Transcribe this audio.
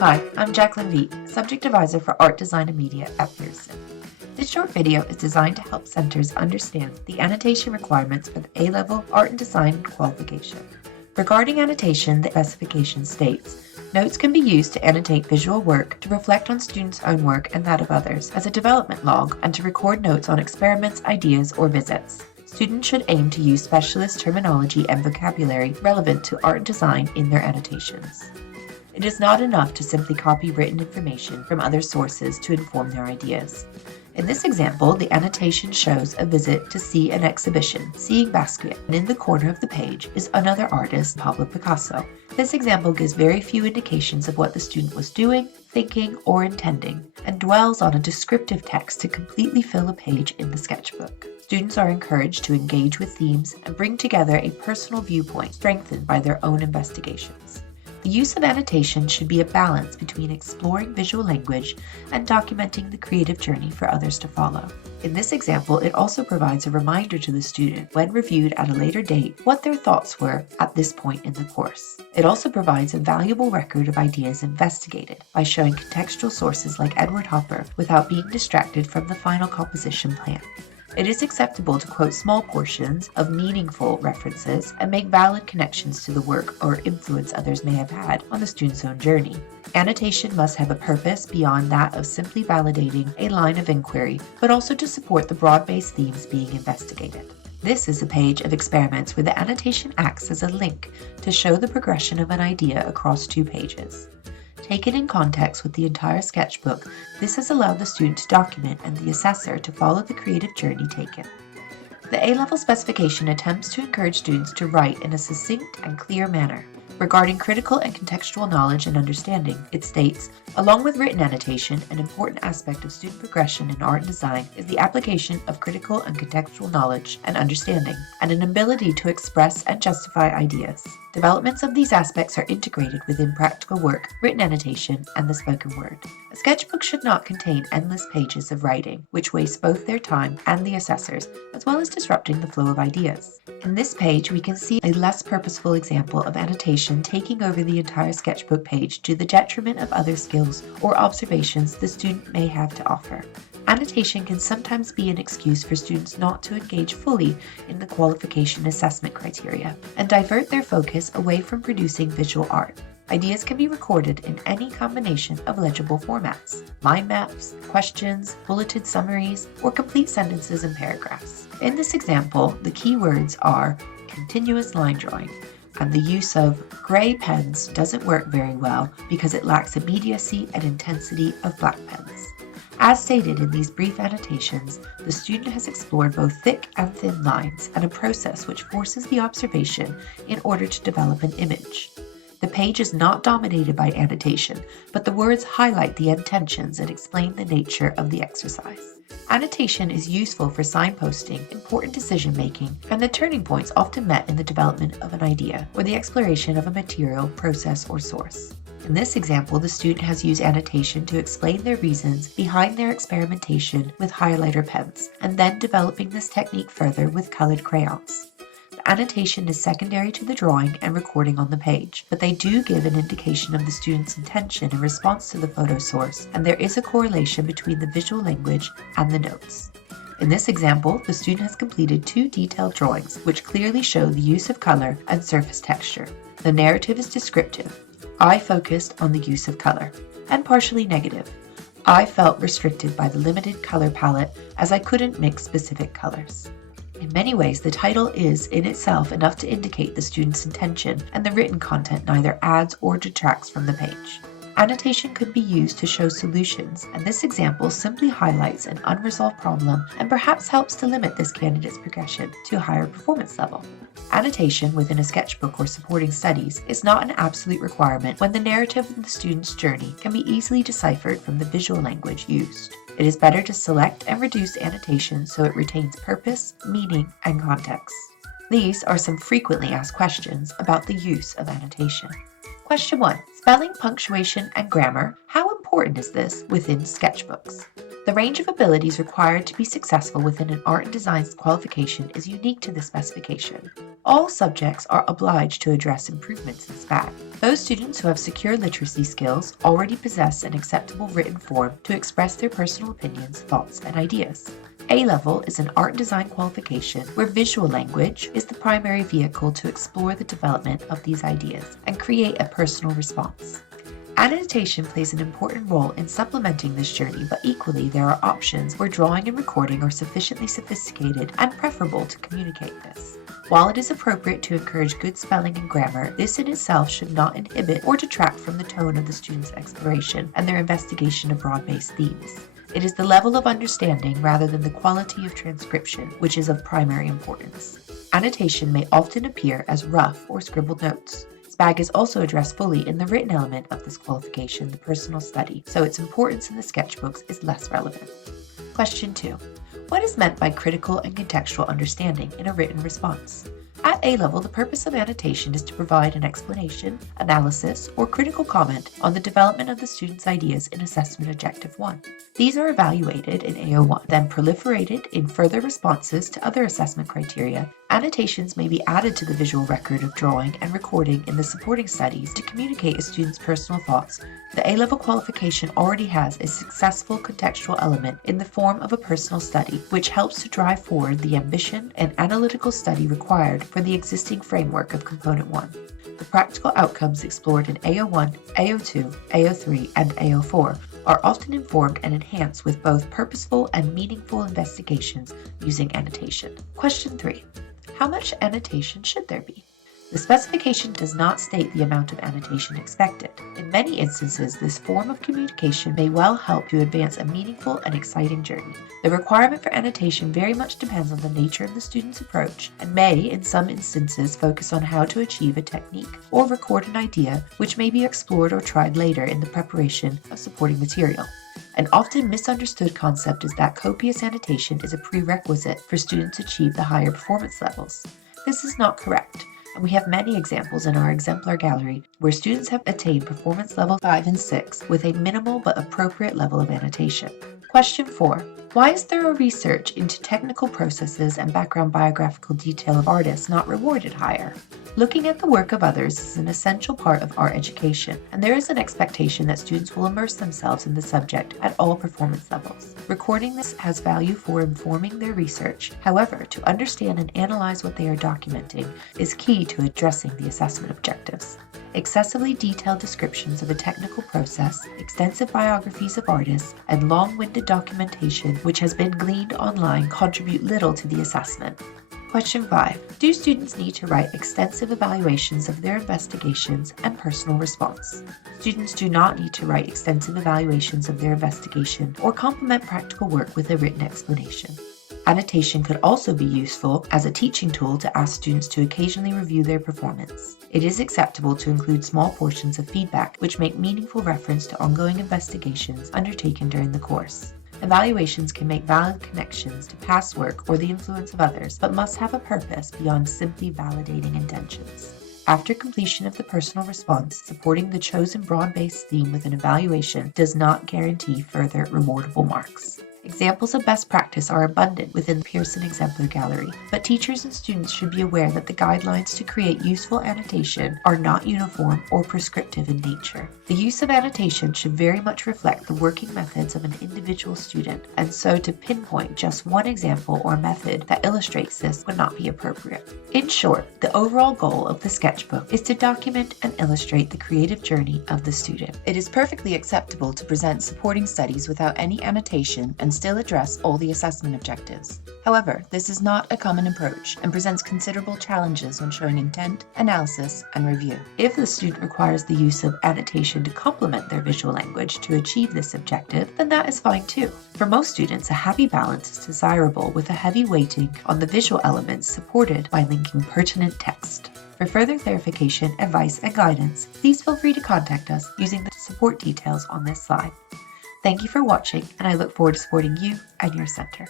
Hi, I'm Jacqueline Veet, Subject Advisor for Art, Design, and Media at Pearson. This short video is designed to help centers understand the annotation requirements for the A-Level Art and Design qualification. Regarding annotation, the specification states, notes can be used to annotate visual work, to reflect on students' own work and that of others, as a development log, and to record notes on experiments, ideas, or visits. Students should aim to use specialist terminology and vocabulary relevant to art and design in their annotations. It is not enough to simply copy written information from other sources to inform their ideas. In this example, the annotation shows a visit to see an exhibition, Seeing Basquiat, and in the corner of the page is another artist, Pablo Picasso. This example gives very few indications of what the student was doing, thinking, or intending, and dwells on a descriptive text to completely fill a page in the sketchbook. Students are encouraged to engage with themes and bring together a personal viewpoint strengthened by their own investigations. The use of annotation should be a balance between exploring visual language and documenting the creative journey for others to follow. In this example, it also provides a reminder to the student, when reviewed at a later date, what their thoughts were at this point in the course. It also provides a valuable record of ideas investigated by showing contextual sources like Edward Hopper without being distracted from the final composition plan. It is acceptable to quote small portions of meaningful references and make valid connections to the work or influence others may have had on the student's own journey. Annotation must have a purpose beyond that of simply validating a line of inquiry, but also to support the broad-based themes being investigated. This is a page of experiments where the annotation acts as a link to show the progression of an idea across 2 pages. Taken in context with the entire sketchbook, this has allowed the student to document and the assessor to follow the creative journey taken. The A-Level specification attempts to encourage students to write in a succinct and clear manner. Regarding critical and contextual knowledge and understanding, it states, along with written annotation, an important aspect of student progression in art and design is the application of critical and contextual knowledge and understanding, and an ability to express and justify ideas. Developments of these aspects are integrated within practical work, written annotation, and the spoken word. A sketchbook should not contain endless pages of writing, which waste both their time and the assessors, as well as disrupting the flow of ideas. In this page, we can see a less purposeful example of annotation taking over the entire sketchbook page to the detriment of other skills or observations the student may have to offer. Annotation can sometimes be an excuse for students not to engage fully in the qualification assessment criteria and divert their focus away from producing visual art. Ideas can be recorded in any combination of legible formats: mind maps, questions, bulleted summaries, or complete sentences and paragraphs. In this example, the key words are continuous line drawing, and the use of gray pens doesn't work very well because it lacks immediacy and intensity of black pens. As stated in these brief annotations, the student has explored both thick and thin lines and a process which forces the observation in order to develop an image. The page is not dominated by annotation, but the words highlight the intentions and explain the nature of the exercise. Annotation is useful for signposting, important decision-making, and the turning points often met in the development of an idea or the exploration of a material, process, or source. In this example, the student has used annotation to explain their reasons behind their experimentation with highlighter pens, and then developing this technique further with colored crayons. The annotation is secondary to the drawing and recording on the page, but they do give an indication of the student's intention in response to the photo source, and there is a correlation between the visual language and the notes. In this example, the student has completed 2 detailed drawings, which clearly show the use of color and surface texture. The narrative is descriptive. I focused on the use of color, and partially negative. I felt restricted by the limited color palette as I couldn't mix specific colors. In many ways, the title is in itself enough to indicate the student's intention, and the written content neither adds or detracts from the page. Annotation could be used to show solutions, and this example simply highlights an unresolved problem and perhaps helps to limit this candidate's progression to a higher performance level. Annotation within a sketchbook or supporting studies is not an absolute requirement when the narrative of the student's journey can be easily deciphered from the visual language used. It is better to select and reduce annotation so it retains purpose, meaning, and context. These are some frequently asked questions about the use of annotation. Question 1. Spelling, punctuation, and grammar. How important is this within sketchbooks? The range of abilities required to be successful within an art and design qualification is unique to this specification. All subjects are obliged to address improvements in SPAG. Those students who have secure literacy skills already possess an acceptable written form to express their personal opinions, thoughts, and ideas. A-Level is an art and design qualification where visual language is the primary vehicle to explore the development of these ideas and create a personal response. Annotation plays an important role in supplementing this journey, but equally there are options where drawing and recording are sufficiently sophisticated and preferable to communicate this. While it is appropriate to encourage good spelling and grammar, this in itself should not inhibit or detract from the tone of the student's exploration and their investigation of broad-based themes. It is the level of understanding rather than the quality of transcription which is of primary importance. Annotation may often appear as rough or scribbled notes. SPAG is also addressed fully in the written element of this qualification, the personal study, so its importance in the sketchbooks is less relevant. Question 2. What is meant by critical and contextual understanding in a written response? At A-Level, the purpose of annotation is to provide an explanation, analysis, or critical comment on the development of the student's ideas in Assessment Objective 1. These are evaluated in AO1, then proliferated in further responses to other assessment criteria. Annotations may be added to the visual record of drawing and recording in the supporting studies to communicate a student's personal thoughts. The A-Level qualification already has a successful contextual element in the form of a personal study, which helps to drive forward the ambition and analytical study required for the existing framework of Component 1. The practical outcomes explored in AO1, AO2, AO3, and AO4 are often informed and enhanced with both purposeful and meaningful investigations using annotation. Question 3. How much annotation should there be? The specification does not state the amount of annotation expected. In many instances, this form of communication may well help to advance a meaningful and exciting journey. The requirement for annotation very much depends on the nature of the student's approach and may, in some instances, focus on how to achieve a technique or record an idea which may be explored or tried later in the preparation of supporting material. An often misunderstood concept is that copious annotation is a prerequisite for students to achieve the higher performance levels. This is not correct, and we have many examples in our exemplar gallery where students have attained performance level 5 and 6 with a minimal but appropriate level of annotation. Question 4. Why is thorough research into technical processes and background biographical detail of artists not rewarded higher? Looking at the work of others is an essential part of art education, and there is an expectation that students will immerse themselves in the subject at all performance levels. Recording this has value for informing their research. However, to understand and analyze what they are documenting is key to addressing the assessment objectives. Excessively detailed descriptions of a technical process, extensive biographies of artists, and long-winded documentation which has been gleaned online contribute little to the assessment. Question 5. Do students need to write extensive evaluations of their investigations and personal response? Students do not need to write extensive evaluations of their investigation or complement practical work with a written explanation. Annotation could also be useful as a teaching tool to ask students to occasionally review their performance. It is acceptable to include small portions of feedback which make meaningful reference to ongoing investigations undertaken during the course. Evaluations can make valid connections to past work or the influence of others, but must have a purpose beyond simply validating intentions. After completion of the personal response, supporting the chosen broad-based theme with an evaluation does not guarantee further rewardable marks. Examples of best practice are abundant within the Pearson Exemplar Gallery, but teachers and students should be aware that the guidelines to create useful annotation are not uniform or prescriptive in nature. The use of annotation should very much reflect the working methods of an individual student, and so to pinpoint just one example or method that illustrates this would not be appropriate. In short, the overall goal of the sketchbook is to document and illustrate the creative journey of the student. It is perfectly acceptable to present supporting studies without any annotation and still address all the assessment objectives. However, this is not a common approach and presents considerable challenges when showing intent, analysis, and review. If the student requires the use of annotation to complement their visual language to achieve this objective, then that is fine too. For most students, a happy balance is desirable with a heavy weighting on the visual elements supported by linking pertinent text. For further clarification, advice, and guidance, please feel free to contact us using the support details on this slide. Thank you for watching, and I look forward to supporting you and your center.